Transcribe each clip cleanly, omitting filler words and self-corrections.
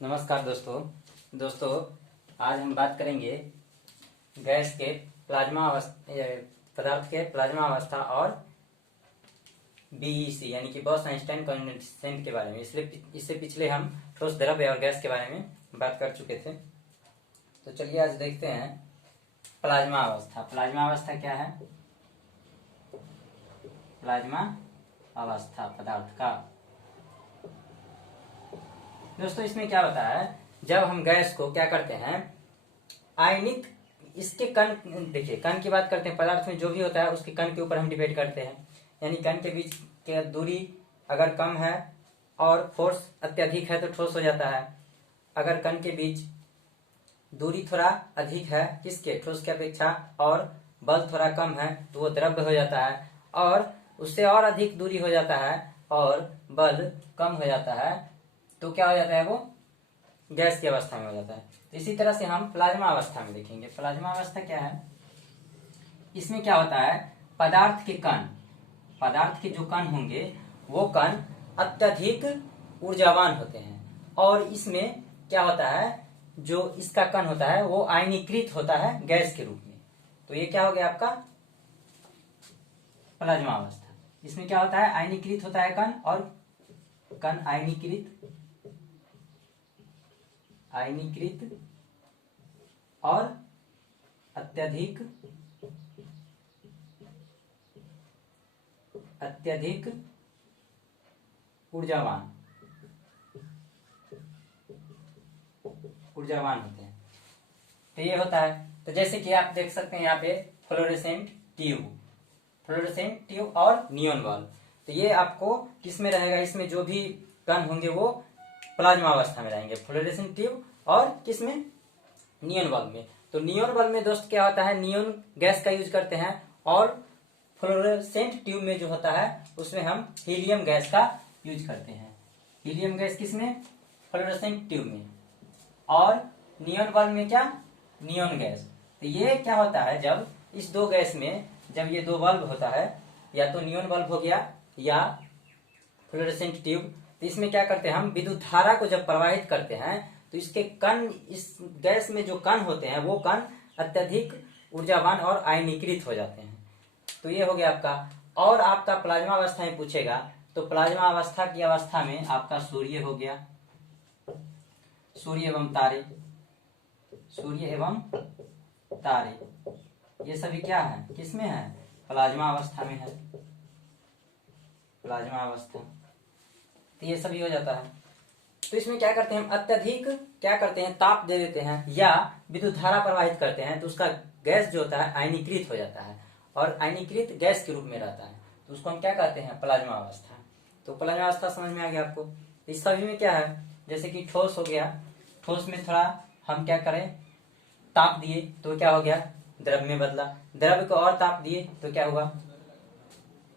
नमस्कार दोस्तों आज हम बात करेंगे गैस के प्लाज्मा अवस्था पदार्थ के प्लाज्मा अवस्था और बीईसी यानी कि बॉस आइंस्टाइन कंडेंसेट के बारे में। इससे पिछले हम ठोस द्रव्य और गैस के बारे में बात कर चुके थे। तो चलिए आज देखते हैं प्लाज्मा अवस्था। प्लाज्मा अवस्था क्या है? प्लाज्मा अवस्था पदार्थ का। दोस्तों इसमें क्या होता है, जब हम गैस को क्या करते हैं, आयनिक इसके कण, देखिए कण की बात करते हैं। पदार्थ में जो भी होता है उसके कण के ऊपर हम डिपेंड करते हैं। यानी कण के बीच की दूरी अगर कम है और फोर्स अत्यधिक है तो ठोस हो जाता है। अगर कण के बीच दूरी थोड़ा अधिक है किसके, ठोस की अपेक्षा, और बल थोड़ा कम है तो वो द्रव्य हो जाता है। और उससे और अधिक दूरी हो जाता है और बल कम हो जाता है तो क्या हो जाता है, वो गैस की अवस्था में हो जाता है। तो इसी तरह से हम प्लाज्मा अवस्था में देखेंगे। प्लाज्मा अवस्था क्या है? इसमें क्या होता है, पदार्थ के जो कण होंगे वो कण अत्यधिक ऊर्जावान होते हैं। और इसमें क्या होता है, जो इसका कण होता है वो आयनीकृत होता है गैस के रूप में। तो ये क्या हो गया आपका प्लाज्मा अवस्था। इसमें क्या होता है, आयनीकृत होता है कण, और कण आयनीकृत और अत्यधिक ऊर्जावान होते हैं। तो ये होता है। तो जैसे कि आप देख सकते हैं यहाँ पे फ्लोरोसेंट ट्यूब और नियॉन बल्ब। तो ये आपको किस में रहेगा, इसमें जो भी कण होंगे वो प्लाज्मा अवस्था में रहेंगे, फ्लोरोसेंट ट्यूब और किसमें, नियॉन बल्ब में। तो नियॉन बल्ब में दोस्त क्या होता है, नियॉन गैस का यूज करते हैं, और फ्लोरोसेंट ट्यूब में जो होता है उसमें हम हीलियम गैस का यूज करते हैं। हीलियम गैस किसमें, फ्लोरोसेंट ट्यूब में, और नियॉन बल्ब में क्या, नियॉन गैस। तो ये क्या होता है, जब इस दो गैस में जब ये दो बल्ब होता है, या तो नियॉन बल्ब हो गया या फ्लोरोसेंट ट्यूब, तो इसमें क्या करते हैं हम, विद्युत धारा को जब प्रवाहित करते हैं तो इसके कण, इस गैस में जो कण होते हैं वो कण अत्यधिक ऊर्जावान और आयनीकृत हो जाते हैं। तो ये हो गया आपका। और आपका प्लाज्मा अवस्था में पूछेगा तो प्लाज्मा अवस्था की अवस्था में आपका सूर्य हो गया, सूर्य एवं तारे, ये सभी क्या है, किसमें है, प्लाज्मा अवस्था में है, प्लाज्मा अवस्था। तो ये सभी हो जाता है। तो इसमें क्या करते हैं हम, अत्यधिक क्या करते हैं, ताप दे देते हैं या विद्युत धारा प्रवाहित करते हैं, तो उसका गैस जो होता है आयनीकृत हो जाता है और आयनीकृत गैस के रूप में रहता है। तो उसको हम क्या कहते हैं, प्लाज्मा अवस्था। तो प्लाज्मा अवस्था समझ में आ गया आपको। इस सभी में क्या है, जैसे कि ठोस हो गया, ठोस में थोड़ा हम क्या करें, ताप दिए तो क्या हो गया, द्रव्य में बदला। द्रव्य को और ताप दिए तो क्या हुआ,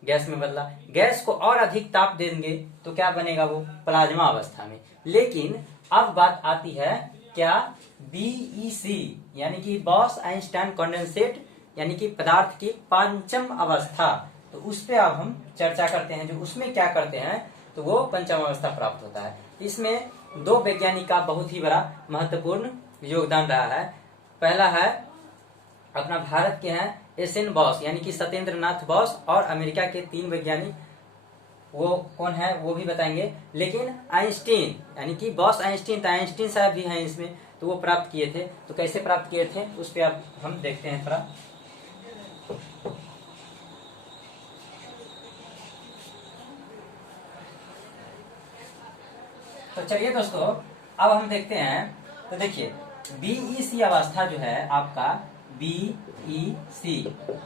गैस में बदला। गैस को और अधिक ताप देंगे तो क्या बनेगा, वो प्लाज्मा अवस्था में। लेकिन अब बात आती है क्या, बीईसी यानी कि बॉस आइंस्टाइन कंडेंसेट यानी कि पदार्थ की पंचम अवस्था। तो उस पे अब हम चर्चा करते हैं। जो उसमें क्या करते हैं, तो वो पंचम अवस्था प्राप्त होता है। इसमें दो वैज्ञानिक का बहुत ही बड़ा महत्वपूर्ण योगदान रहा है। पहला है अपना भारत के हैं एस.एन. बॉस यानी कि सत्येंद्र नाथ बॉस, और अमेरिका के 3 वैज्ञानिक, वो कौन है वो भी बताएंगे। लेकिन आइंस्टीन यानी कि बॉस आइंस्टीन, आइंस्टीन साहब भी हैं इसमें, तो वो प्राप्त किए थे। तो कैसे प्राप्त किए थे उस पर अब हम देखते हैं थोड़ा। तो चलिए दोस्तों अब हम देखते हैं। तो देखिए बीईसी अवस्था जो है आपका, बीईसी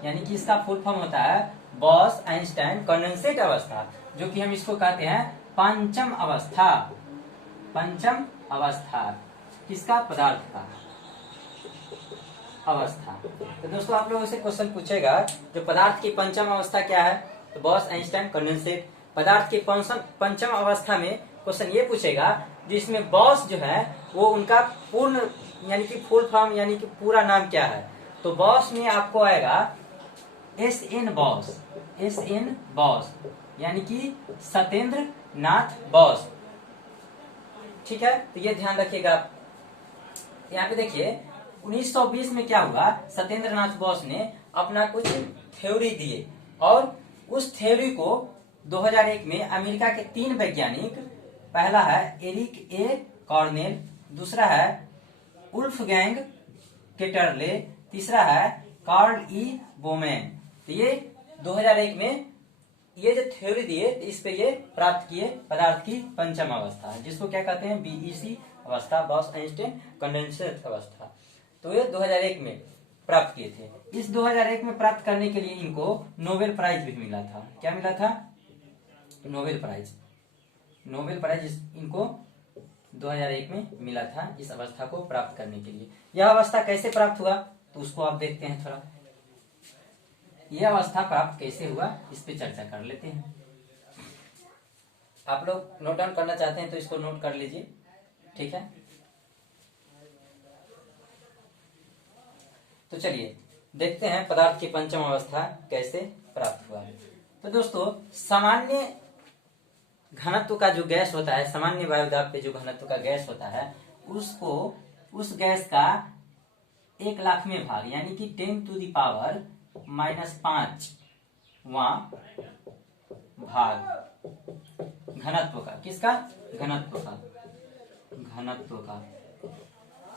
यानी कि इसका फुल फॉर्म होता है बॉस आइंस्टाइन कंडेंसेट अवस्था, जो कि हम इसको कहते हैं पंचम अवस्था। पंचम अवस्था किसका, पदार्थ का अवस्था। तो दोस्तों आप लोगों से क्वेश्चन पूछेगा, जो पदार्थ की पंचम अवस्था क्या है, तो बॉस आइंस्टाइन कंडेंसेट। पदार्थ की पंचम अवस्था में क्वेश्चन ये पूछेगा जिसमें बॉस जो है वो उनका पूर्ण यानी कि फुल फॉर्म यानी कि पूरा नाम क्या है। तो बॉस में आपको आएगा एस.एन. बॉस यानी कि सत्येंद्र नाथ बॉस। ठीक है, तो ये ध्यान रखिएगा आप। यहाँ पे देखिए 1920 में क्या हुआ, सत्येंद्र नाथ बोस ने अपना कुछ थ्योरी दिए और उस थ्योरी को 2001 में अमेरिका के 3 वैज्ञानिक, पहला है एरिक ए कॉर्नेल, दूसरा है उल्फगैंग केटरले, तीसरा है कार्ल ई बोमेन, तो ये 2001 में ये जो थ्योरी दिए इस पे ये प्राप्त किए पदार्थ की पंचम अवस्था, जिसको क्या कहते हैं बीईसी अवस्था, बॉस आइंस्टाइन कंडेंसेट अवस्था। तो ये 2001 में प्राप्त किए थे। इस 2001 में प्राप्त करने के लिए इनको नोबेल प्राइज भी मिला था। क्या मिला था? Nobel prize. नोबेल प्राइज इनको 2001 में मिला था इस अवस्था को प्राप्त करने के लिए। यह अवस्था कैसे प्राप्त हुआ तो उसको आप देखते हैं थोड़ा। यह अवस्था प्राप्त कैसे हुआ इस पे चर्चा कर लेते हैं। आप लोग नोट डाउन करना चाहते हैं तो इसको नोट कर लीजिए, ठीक है। तो चलिए देखते हैं पदार्थ की पंचम अवस्था कैसे प्राप्त हुआ। तो दोस्तों, सामान्य घनत्व का जो गैस होता है, सामान्य वायुदाब पे जो घनत्व का गैस होता है, उसको उस गैस का 1,00,000 में भाग यानी कि 10⁻⁻5वां भाग घनत्व का, किसका? घनत्व का। घनत्व का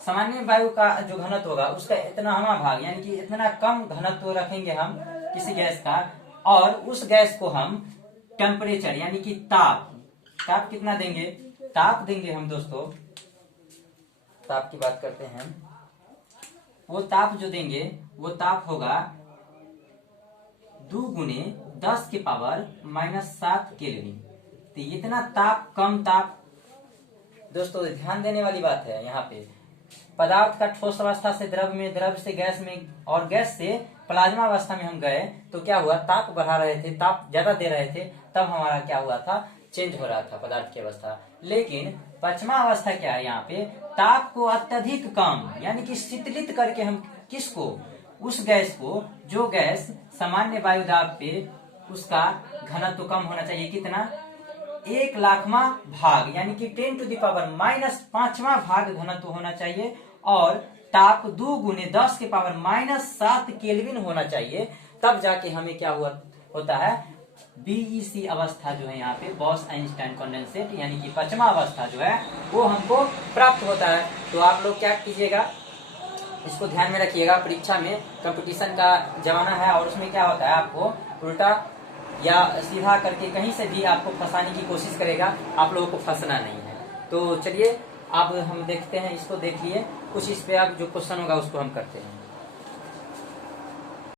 सामान्य वायु का जो घनत्व होगा उसका इतनावां भाग यानी कि इतना कम घनत्व रखेंगे हम किसी गैस का, और उस गैस को हम टेम्परेचर यानी कि ताप कितना देंगे? ताप देंगे हम दोस्तों, ताप की बात करते हैं। वो ताप जो देंगे वो ताप होगा 2 × 10⁻⁻7 केल्विन। तो इतना ताप, कम ताप दोस्तों, ध्यान देने वाली बात है यहाँ पे। पदार्थ का ठोस अवस्था से द्रव में, द्रव से गैस में, और गैस से प्लाज्मा अवस्था में हम गए तो क्या हुआ? ताप बढ़ा रहे थे, ताप ज्यादा दे रहे थे, तब हमारा क्या हुआ था? चेंज हो रहा था पदार्थ की अवस्था। लेकिन पचमा अवस्था क्या है? यहाँ पे ताप को अत्यधिक कम यानी कि शीतलित करके हम किसको? उस गैस को, जो गैस सामान्य वायुदाब पे उसका घनत्व कम होना चाहिए, कितना? 1,00,000वां भाग यानी कि 10⁻⁻5वां भाग घनत्व होना चाहिए, और ताप 2 × 10⁻⁻7 केल्विन होना चाहिए, तब जाके हमें क्या होता है? बीईसी अवस्था जो है यहाँ पे, बॉस आइंस्टाइन कंडेंसेट यानी कि पचमा अवस्था जो है वो हमको प्राप्त होता है। तो आप लोग क्या कीजिएगा, इसको ध्यान में रखिएगा। परीक्षा में कंपटीशन का जमाना है और उसमें क्या होता है, आपको उल्टा या सीधा करके कहीं से भी आपको फंसाने की कोशिश करेगा, आप लोगों को फंसना नहीं है। तो चलिए अब हम देखते हैं, इसको देखिए कुछ, इस पे आप जो क्वेश्चन होगा उसको हम करते हैं।